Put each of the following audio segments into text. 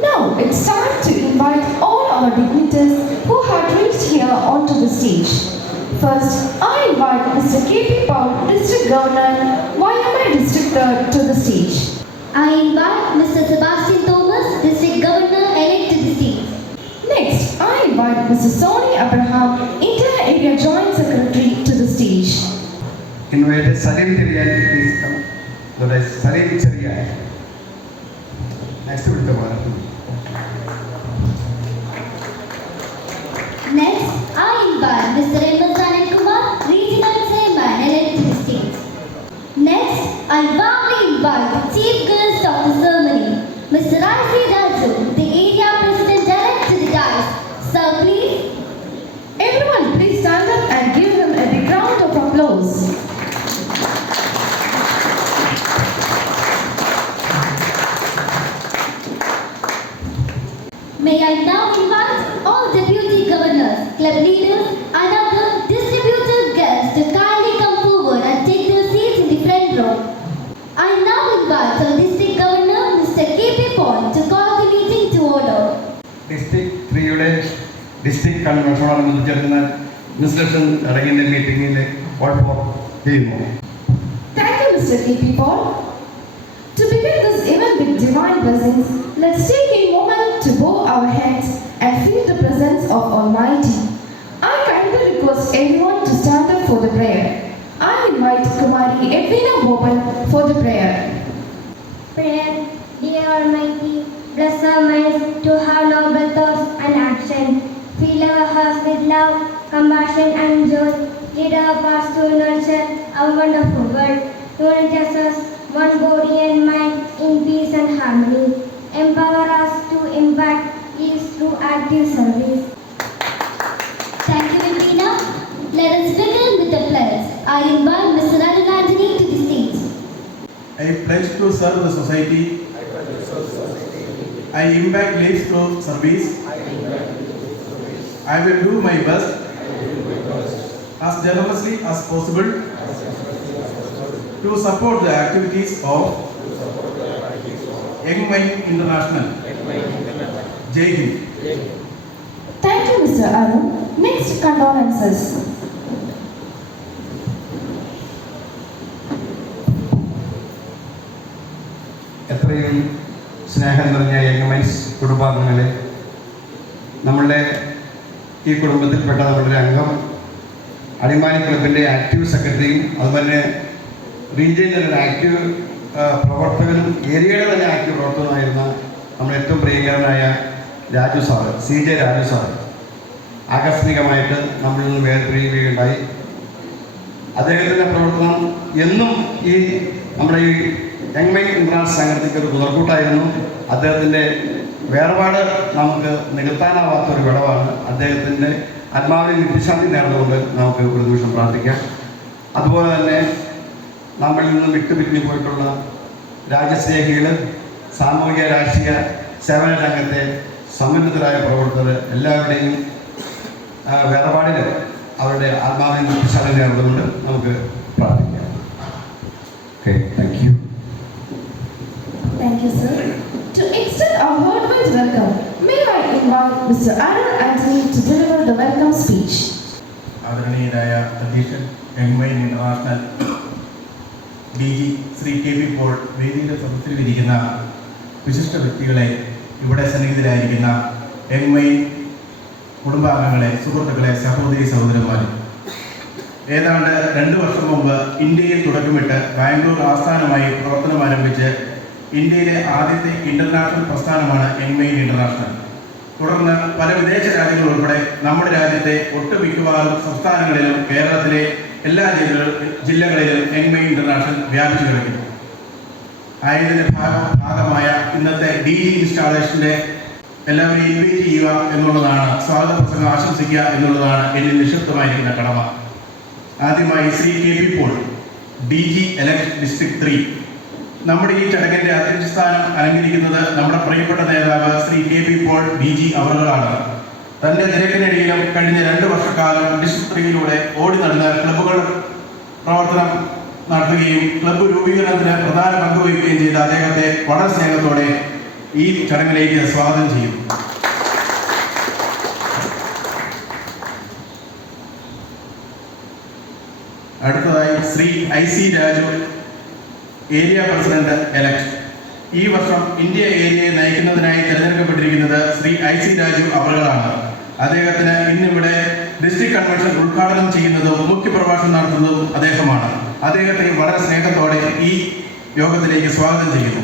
Now it's time to invite all our dignitaries who have reached here onto the stage. First, I invite Mr. K.P. Paul, District Governor, YMI District 3rd, to the stage. I invite Mr. Sebastian Thomas, District Governor-elect, to the stage. Next, I invite Mrs. Soni Abraham, Inter-Area Joint Secretary, to the stage. Invite Salim Cheriyan, please come. Salim Cheriyan. Next to the one. Next, I invite Mr. M. Sanat Kumar, Regional Chairman-elect, to the stage. Next, I warmly invite the Chief Guest of the ceremony, Mr. I.C. Raju, the Area President-elect, to the dais. Sir, please. Everyone, please stand up and give him a big round of applause. May I now invite all deputy governors, club leaders, and other distributed guests to kindly come forward and take their seats in the front row. I now invite our district governor, Mr. K.P. Paul, to call the meeting to order. District 3 District Convention Administration in the meeting what for him. Thank you, Mr. K.P. Paul. To begin this event with divine blessings, let's take a moment to bow our heads and feel the presence of Almighty. I kindly request everyone to stand up for the prayer. I invite Kumari Edwina Bobal for the prayer. Prayer. Dear Almighty, bless our minds to have noble thoughts and action. Fill our hearts with love, compassion and joy. Lead our paths to nurture our wonderful world. Unite us, one body and mind, in peace and harmony. Empower us to impact peace through active service. Thank you, Edwina. Let us begin with the pledge. I invite Mr. Anil Anthony to the stage. I pledge to serve the society. I impact lives through service. I will do my best as generously as possible to support the activities of Young Mind International. Jai Hind. Thank you, Mr. Arun. Next, condolences. എത്രയും സ്നേഹം നിറഞ്ഞ യങ്ങമൈൻസ് കുടുംബാംഗങ്ങളെ, നമ്മളുടെ ഈ കുടുംബത്തിൽപ്പെട്ട നമ്മളുടെ അംഗം അടിമാലി ക്ലബിൻ്റെ ആക്റ്റീവ് സെക്രട്ടറിയും അതുപോലെ റീജിയനിൽ ഒരു ആക്റ്റീവ് പ്രവർത്തകനും ഏരിയയുടെ തന്നെ ആക്റ്റീവ് പ്രവർത്തകനായിരുന്ന നമ്മുടെ ഏറ്റവും പ്രിയങ്കരനായ Raju sir, CJ Raju sir ആകസ്മികമായിട്ട് നമ്മളിൽ നിന്ന് വേർപിരിയുകയുണ്ടായി. അദ്ദേഹത്തിൻ്റെ പ്രവർത്തനം എന്നും ഈ നമ്മുടെ ഈ യങ് മൈൻഡ് ഇന്റർനാഷണൽ സംഘടനയ്ക്ക് ഒരു മുതൽക്കൂട്ടായിരുന്നു. അദ്ദേഹത്തിൻ്റെ വേർപാട് നമുക്ക് നികത്താനാവാത്തൊരു വിടവാണ്. അദ്ദേഹത്തിൻ്റെ ആത്മാവിന് നിത്യശാന്തി നേർന്നുകൊണ്ട് നമുക്ക് ഒരു നിമിഷം പ്രാർത്ഥിക്കാം. അതുപോലെ തന്നെ നമ്മളിൽ നിന്നും വിട്ടുപിരിഞ്ഞു പോയിട്ടുള്ള രാജ്യസ്നേഹികൾ, സാമൂഹിക രാഷ്ട്രീയ സേവന രംഗത്തെ സമുന്നതരായ പ്രവർത്തകർ എല്ലാവരുടെയും വേർപാടിൽ അവരുടെ ആത്മാവിന് നിത്യശാന്തി നേർന്നുകൊണ്ട് നമുക്ക് പ്രാർത്ഥിക്കാം. Okay, thank you. Thank you, sir. To extend our heartfelt welcome, may I invite Mr. Arun Anthony to deliver the welcome speech. ആദരണീയരായ അധ്യക്ഷൻ young mind international DG Shri K.P. Paul, വേദിയുടെ സദസ്സിലിരിക്കുന്ന വിശിഷ്ട വ്യക്തികളെ, ഇവിടെ സന്നിഹിതരായിരിക്കുന്ന യങ് മൈൻഡ് കുടുംബാംഗങ്ങളെ, സുഹൃത്തുക്കളെ, സഹോദരി സഹോദരന്മാരെ, ഏതാണ്ട് 2 വർഷം മുമ്പ് ഇന്ത്യയിൽ തുടക്കമിട്ട് ബാംഗ്ലൂർ ആസ്ഥാനമായി പ്രവർത്തനം ആരംഭിച്ച് ഇന്ത്യയിലെ ആദ്യത്തെ ഇന്റർനാഷണൽ പ്രസ്ഥാനമാണ് യങ് മൈൻഡ് ഇന്റർനാഷണൽ. തുടർന്ന് പല വിദേശ രാജ്യങ്ങൾ ഉൾപ്പെടെ നമ്മുടെ രാജ്യത്തെ ഒട്ടുമിക്കവാറും സംസ്ഥാനങ്ങളിലും കേരളത്തിലെ എല്ലാ ജില്ലകളിലും യങ് മൈൻഡ് ഇന്റർനാഷണൽ വ്യാപിച്ചു കിടക്കുന്നു. ആയതിൻ്റെ ഭാഗമായ ഇന്നത്തെ DG ഇൻസ്റ്റാളേഷൻ്റെ എല്ലാവരെയും ഇൻവൈറ്റ് ചെയ്യുക എന്നുള്ളതാണ്, സ്വാഗത പ്രസംഗം ആശംസിക്കുക എന്നുള്ളതാണ് എന്നിൽ നിക്ഷിപ്തമായിരിക്കുന്ന കടമ. ആദ്യമായി Shri K.P. Paul, DG elect district 3. നമ്മുടെ ഈ ചടങ്ങിന്റെ അധ്യക്ഷസ്ഥാനം അലങ്കരിക്കുന്നത് നമ്മുടെ പ്രിയപ്പെട്ട നേതാവ് ശ്രീ K.P. പോൾ DG അവറുകളാണ്. തന്റെ തിരക്കിനിടയിലും കഴിഞ്ഞ 2 വർഷക്കാലം ഡിസ്ട്രിക്ട് 3 ഓടി നടന്ന് ക്ലബ്ബുകൾ പ്രവർത്തനം നടത്തുകയും ക്ലബ്ബ് രൂപീകരണത്തിന് പ്രധാന പങ്ക് വഹിക്കുകയും ചെയ്ത അദ്ദേഹത്തെ വളരെ സ്നേഹത്തോടെ ഈ ചടങ്ങിലേക്ക് സ്വാഗതം ചെയ്യുന്നു. അടുത്തതായി Shri IC Raju, area president elect. ഈ വർഷം ഇന്ത്യ ഏരിയയെ നയിക്കുന്നതിനായി തിരഞ്ഞെടുക്കപ്പെട്ടിരിക്കുന്നത് ശ്രീ IC രാജു അവറുകളാണ്. അദ്ദേഹത്തിന് ഇന്നിവിടെ ഡിസ്ട്രിക്ട് കൺവെൻഷൻ ഉദ്ഘാടനം ചെയ്യുന്നതും മുഖ്യപ്രഭാഷണം നടത്തുന്നതും അദ്ദേഹമാണ്. അദ്ദേഹത്തെ വളരെ സ്നേഹത്തോടെ ഈ യോഗത്തിലേക്ക് സ്വാഗതം ചെയ്യുന്നു.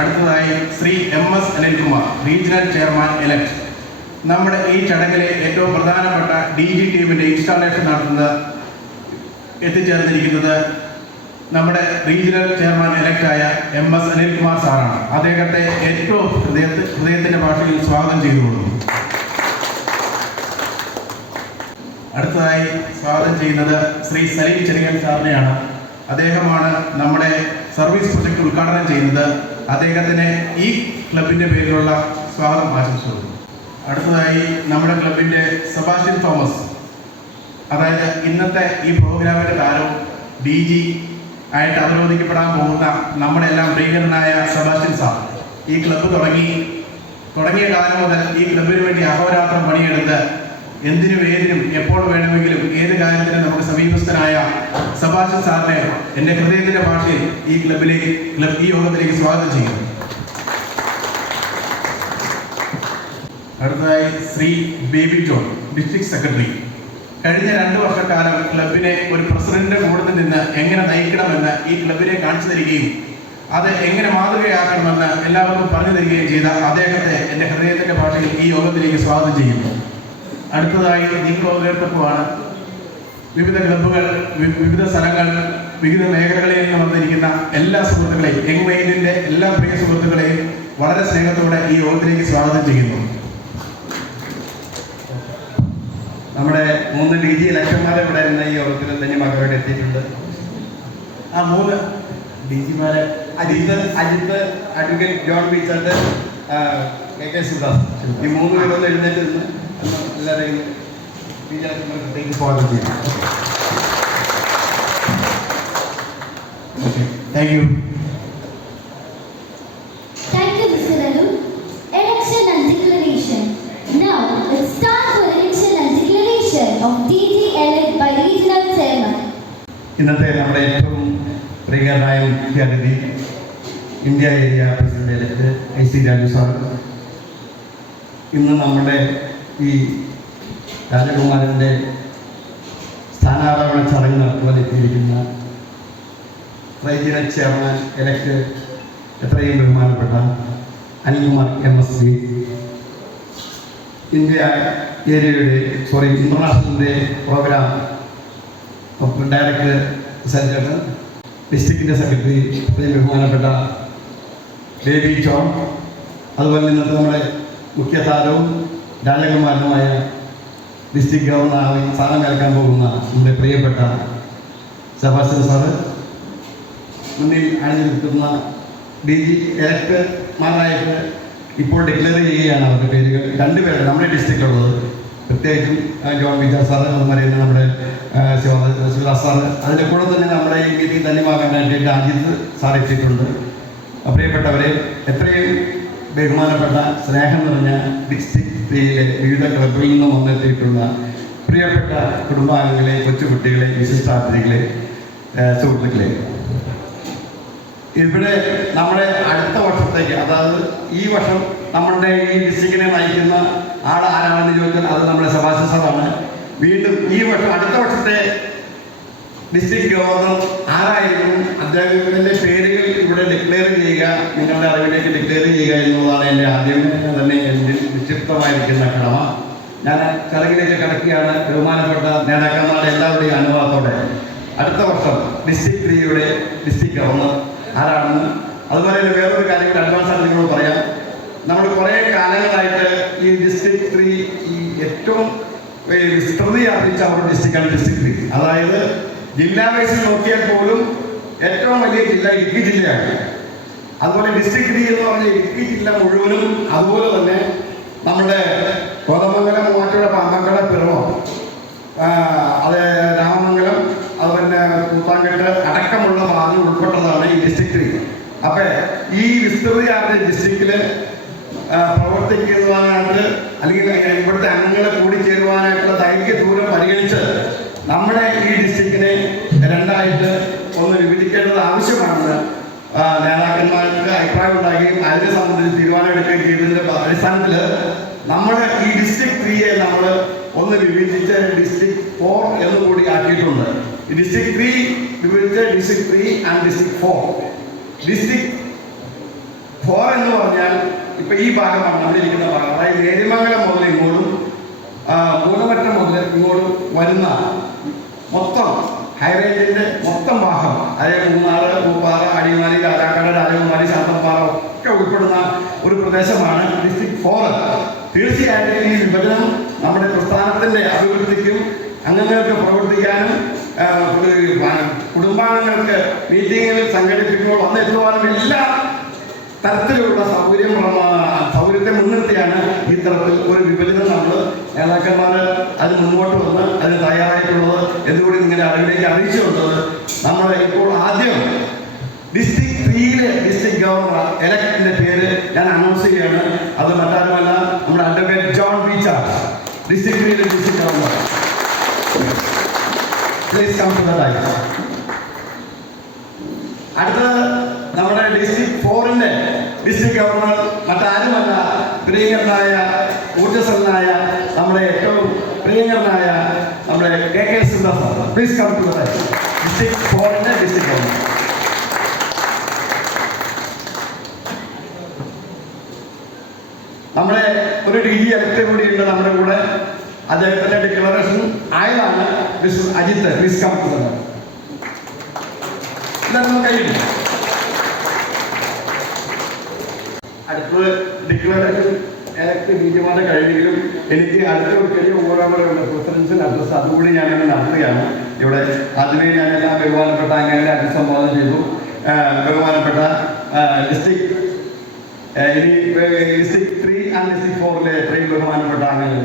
അടുത്തതായി Shri MS Anilkumar, regional chairman elect. നമ്മുടെ ഈ ചടങ്ങിലെ ഏറ്റവും പ്രധാനപ്പെട്ട DG ടീമിന്റെ ഇൻസ്റ്റാളേഷൻ നടത്തുന്നത് എത്തിച്ചേർന്നിരിക്കുന്നത് നമ്മുടെ റീജിയണൽ ചെയർമാൻ എലക്റ്റായ MS അനിൽകുമാർ സാറാണ്. അദ്ദേഹത്തെ ഏറ്റവും ഹൃദയത്തിന്റെ ഭാഷയിൽ സ്വാഗതം ചെയ്തുകൊള്ളുന്നു. അടുത്തതായി സ്വാഗതം ചെയ്യുന്നത് ശ്രീ സലീം ചെറിയൻ സാറിനെയാണ്. അദ്ദേഹമാണ് നമ്മുടെ സർവീസ് പ്രൊജക്ട് ഉദ്ഘാടനം ചെയ്യുന്നത്. അദ്ദേഹത്തിന് ഈ ക്ലബിന്റെ പേരിലുള്ള സ്വാഗതം ആശംസിക്കുന്നു. അടുത്തതായി നമ്മുടെ ക്ലബിന്റെ സെബാസ്റ്റ്യൻ തോമസ്, അതായത് ഇന്നത്തെ ഈ പ്രോഗ്രാമിന്റെ താരവും DG ആയിട്ട് അവരോധിക്കപ്പെടാൻ പോകുന്ന നമ്മുടെ എല്ലാം പ്രിയങ്കരനായ സെബാസ്റ്റ്യൻ സാർ. ഈ ക്ലബ്ബ് തുടങ്ങിയ കാലം മുതൽ ഈ ക്ലബിന് വേണ്ടി അഹോരാത്രം പണിയെടുത്ത് എന്തിനും ഏതിനും എപ്പോൾ വേണമെങ്കിലും ഏത് കാര്യത്തിനും നമുക്ക് സമീപസ്ഥനായ സെബാസ്റ്റ്യൻ സാറിനെ എൻ്റെ ഹൃദയത്തിന്റെ ഭാഷയിൽ ഈ യോഗത്തിലേക്ക് സ്വാഗതം ചെയ്യുന്നു. അടുത്തതായി Shri baby John, district secretary. കഴിഞ്ഞ 2 വർഷക്കാലം ക്ലബിനെ ഒരു പ്രസിഡന്റിന്റെ കൂടെ നിന്ന് എങ്ങനെ നയിക്കണമെന്ന് ഈ ക്ലബിനെ കാണിച്ചു തരികയും അത് എങ്ങനെ മാതൃകയാക്കണമെന്ന് എല്ലാവർക്കും പറഞ്ഞു തരികയും ചെയ്ത അദ്ദേഹത്തെ എൻ്റെ ഹൃദയത്തിന്റെ ഭാഷയിൽ ഈ യോഗത്തിലേക്ക് സ്വാഗതം ചെയ്യുന്നു. അടുത്തതായി നിങ്ങൾ ഓരോരുത്തർക്കുമാണ് വിവിധ ക്ലബ്ബുകൾ, വിവിധ സ്ഥലങ്ങൾ, വിവിധ മേഖലകളിൽ നിന്ന് വന്നിരിക്കുന്ന എല്ലാ സുഹൃത്തുക്കളെയും, യങ് മൈൻഡിന്റെ എല്ലാ പ്രിയ സുഹൃത്തുക്കളെയും വളരെ സ്നേഹത്തോടെ ഈ യോഗത്തിലേക്ക് സ്വാഗതം ചെയ്യുന്നു. നമ്മുടെ 3 DG ലക്ഷന്മാരെ ഇവിടെ ഇരുന്ന ഈ യോഗത്തിൽ ധന്യമാക്കലോടെ എത്തിയിട്ടുണ്ട്. ആ 3 DGമാരെ അജിത്ത്, അഡ്വക്കേറ്റ് ജോൺ ബീച്ചർഡ്, KK സുദാസ്, ഈ 3 പേരൊന്നും എഴുന്നേറ്റ് നിന്ന് എല്ലാവരെയും സ്വാഗതം ചെയ്യും. Thank you. Thank you, Mr. Ralu. Election and declaration. Now, it's time for election and declaration of DG elect by regional chairman. ഇന്നത്തെ നമ്മുടെ ഏറ്റവും പ്രിയങ്കരനായ മുഖ്യാതിഥി India area president elect IC Raju sir. ഇന്ന് നമ്മുടെ ഈ രാജകുമാരൻ്റെ സ്ഥാനാരോഹണ ചടങ്ങ് നടത്തുവാനെത്തിയിരിക്കുന്ന റീജിയണൽ ചെയർമാൻ എലക്ട് എത്രയും ബഹുമാനപ്പെട്ട അനിൽകുമാർ MSD, ഇന്ത്യ ഏരിയയുടെ ഇന്റർനാഷണലിൻ്റെ പ്രോഗ്രാം ഡയറക്ടർ സെക്രട്ടറി, ഡിസ്ട്രിക്റ്റിൻ്റെ സെക്രട്ടറി എത്രയും ബഹുമാനപ്പെട്ട ബേബി ജോൺ, അതുപോലെ ഇന്നത്തെ നമ്മുടെ മുഖ്യ താരവും രാജകുമാരനുമായ ഡിസ്ട്രിക്ട് ഗവർണറായി സ്ഥാനമേൽക്കാൻ പോകുന്ന നമ്മുടെ പ്രിയപ്പെട്ട സെബാസ്റ്റ്യൻ സാറ്, മുന്നിൽ അണിഞ്ഞു നിൽക്കുന്ന DG എലക്ടർമാരായിട്ട് ഇപ്പോൾ ഡിക്ലെയർ ചെയ്യുകയാണ് അവരുടെ പേരുകൾ. 2 പേര് നമ്മുടെ ഡിസ്ട്രിക്റ്റിലുള്ളത്, പ്രത്യേകിച്ചും ജോൺ ബീച്ചർ സാറ്, അതുപോലെ തന്നെ നമ്മുടെ ശിവദാസ് സാറ്. അതിൻ്റെ കൂടെ തന്നെ നമ്മുടെ ഈ മീറ്റിംഗ് ധന്യമാക്കാനായിട്ട് അജിത്ത് സാർ എത്തിയിട്ടുണ്ട്. പ്രിയപ്പെട്ടവരെ, എത്രയും ബഹുമാനപ്പെട്ട സ്നേഹം നിറഞ്ഞ ഡിസ്ട്രിക്റ്റിലെ വിവിധ ക്ലബുകളിൽ നിന്നും വന്നെത്തിയിട്ടുള്ള പ്രിയപ്പെട്ട കുടുംബാംഗങ്ങളെ, കൊച്ചുകുട്ടികളെ, വിശിഷ്ടാതിഥികളെ, സുഹൃത്തുക്കളെ, ഇവിടെ നമ്മുടെ അടുത്ത വർഷത്തേക്ക്, അതായത് ഈ വർഷം നമ്മളുടെ ഈ ഡിസ്ട്രിക്റ്റിനെ നയിക്കുന്ന ആൾ ആരാണെന്ന് ചോദിച്ചാൽ അത് നമ്മുടെ സെബാസ്റ്റ്യൻ സാറാണ്. വീണ്ടും ഈ വർഷം അടുത്ത വർഷത്തെ ഡിസ്ട്രിക്ട് ഗവർണർ ആരായിരിക്കും, അദ്ദേഹത്തിൻ്റെ പേരുകൾ ഇവിടെ ഡിക്ലെയർ ചെയ്യുക, നിങ്ങളുടെ അറിവിലേക്ക് ഡിക്ലെയർ ചെയ്യുക എന്നുള്ളതാണ് എൻ്റെ ആദ്യമേ തന്നെ എൻ്റെ നിക്ഷിപ്തമായിരിക്കുന്ന കടമ. ഞാൻ ചടങ്ങിലേക്ക് കടക്കുകയാണ്. ബഹുമാനപ്പെട്ട നേതാക്കന്മാരുടെ എല്ലാവരുടെയും അനുഭവത്തോടെ അടുത്ത വർഷം ഡിസ്ട്രിക്ട് 3യുടെ ഡിസ്ട്രിക്ട് ഗവർണർ ആരാണെന്ന്, അതുപോലെ തന്നെ വേറൊരു കാര്യം കൂടി അഡ്വാൻസ് ആയിട്ട് നിങ്ങളോട് പറയാം. നമ്മൾ കുറേ കാലങ്ങളായിട്ട് ഈ ഡിസ്ട്രിക്ട് 3 ഈ ഏറ്റവും വിസ്തൃതി ആർജിച്ച ഒരു ഡിസ്ട്രിക്റ്റാണ് ഡിസ്ട്രിക്ട് 3. അതായത് ജില്ലാ വൈസിൽ നോക്കിയാൽ പോലും ഏറ്റവും വലിയ ജില്ല ഇടുക്കി ജില്ലയാണ്. അതുപോലെ ഡിസ്ട്രിക്ട് 3 എന്ന് പറഞ്ഞ ഇടുക്കി ജില്ല മുഴുവനും, അതുപോലെ തന്നെ നമ്മുടെ കോതമംഗലം, മൂവാറ്റുപുഴ, പാമ്പങ്കട, പിറവം, അത് രാമമംഗലം, അതുപോലെ കൂത്താങ്കെട്ട് അടക്കമുള്ള ഭാഗം ഉൾപ്പെട്ടതാണ് ഈ അപ്പൊ ഈ വിസ്തൃതിയാർന്ന ഡിസ്ട്രിക്റ്റില് പ്രവർത്തിക്കുവാനായിട്ട് അല്ലെങ്കിൽ ഇവിടുത്തെ അംഗങ്ങളെ കൂടിച്ചേരുവാനായിട്ടുള്ള ദൈർഘ്യ ദൂരം പരിഗണിച്ച് നമ്മുടെ ഈ ഡിസ്ട്രിക്റ്റിനെ രണ്ടായിട്ട് ഒന്ന് വിഭജിക്കേണ്ടത് ആവശ്യമാണെന്ന് നേതാക്കന്മാർക്ക് അഭിപ്രായം ഉണ്ടാകുകയും അതിനെ സംബന്ധിച്ച് തീരുമാനമെടുക്കുകയും ചെയ്തതിൻ്റെ അടിസ്ഥാനത്തിൽ നമ്മൾ ഈ ഡിസ്ട്രിക്ട് 3 നമ്മൾ ഒന്ന് വിഭജിച്ച് ഡിസ്ട്രിക്ട് 4 എന്ന് കൂടി ആക്കിയിട്ടുണ്ട്. ഈ ഡിസ്ട്രിക്ട് 3 വിഭജിച്ച് ഡിസ്ട്രിക്ട് 3 ആൻഡ് ഡിസ്ട്രിക്ട് 4. ഡിസ്ട്രിക്ട് 4 എന്ന് പറഞ്ഞാൽ ഇപ്പൊ ഈ ഭാഗമാണ് നമ്മളിരിക്കുന്ന ഭാഗം. അതായത് നേരിമംഗലം മുതൽ ഇങ്ങോട്ടും മൂലമറ്റം മുതൽ ഇങ്ങോട്ടും വരുന്ന മൊത്തം ഹൈറേഞ്ചിന്റെ മൊത്തം ഭാഗം, അതായത് മൂന്നാറ്, പൂപ്പാറ, അടിമാലി, കാരാക്കാട്, രാജകുമാരി, ശാന്തപ്പാറ ഒക്കെ ഉൾപ്പെടുന്ന ഒരു പ്രദേശമാണ് ഡിസ്ട്രിക്ട് 4. തീർച്ചയായിട്ടും ഈ വിഭജനം നമ്മുടെ പ്രസ്ഥാനത്തിന്റെ അഭിവൃദ്ധിക്കും അംഗങ്ങൾക്ക് പ്രവർത്തിക്കാനും കുടുംബാംഗങ്ങൾക്ക് മീറ്റിങ്ങുകൾ സംഘടിപ്പിക്കുമ്പോൾ വന്നെത്തുവാനും എല്ലാ തരത്തിലുള്ള സൗകര്യത്തെ മുൻനിർത്തിയാണ് ഇത്തരത്തിൽ ഒരു വിഭജനം നമ്മൾ നേതാക്കന്മാർ അത് മുന്നോട്ട് വന്ന് അതിന് തയ്യാറായിട്ടുള്ളത് എന്നുകൂടി നിങ്ങളുടെ അറിവിലേക്ക് അറിയിച്ചുകൊണ്ടത്. നമ്മൾ ഇപ്പോൾ ആദ്യം ഡിസ്ട്രിക്ട് 3 ഡിസ്ട്രിക്ട് ഗവർണർ എലക്റ്റിന്റെ പേര് ഞാൻ അനൗൺസ് ചെയ്യുകയാണ്. അത് മറ്റാരുമല്ല, നമ്മുടെ advocate John V Charles, district 3 district governor. Please come to the light. അടുത്തത് നമ്മുടെ ഡിസ്ട്രിക്ട് 4 ഡിസ്ട്രിക്ട് ഗവർണർ മറ്റാരുമല്ല, പ്രിയങ്കരനായ ഊർജ്ജസ്വലനായ നമ്മുടെ ഏറ്റവും പ്രിയങ്കരനായ നമ്മുടെ K Sundar sir. Please come to the light. District 4 district governor. നമ്മുടെ ഒരു DG ഇലക്ടർ കൂടിയുണ്ട് നമ്മുടെ കൂടെ. അദ്ദേഹത്തിന്റെ ഡിക്ലറേഷൻ ആയതാണ് mister Ajith. Please come to the light. കഴിയും. അടുത്ത ഡിക്ലറേഷൻ ഇലക്ട് DGമാരെ കഴിഞ്ഞെങ്കിലും എനിക്ക് അടുത്ത ഒരു ചെറിയ ഓരോരുണ്ട് പ്രസിഡൻഷ്യൽ അഡ്രസ്, അതുകൂടി ഞാനിങ്ങനെ നടത്തുകയാണ്. ഇവിടെ ആദ്യമേ ഞാനെല്ലാം ബഹുമാനപ്പെട്ട അംഗങ്ങളെ അഭിസംബോധന ചെയ്തു. ബഹുമാനപ്പെട്ട ഡിസ്ട്രിക്ട് 3 ആൻഡ് ഡിസ്ട്രിക്ട് 4 എത്രയും ബഹുമാനപ്പെട്ട അംഗങ്ങൾ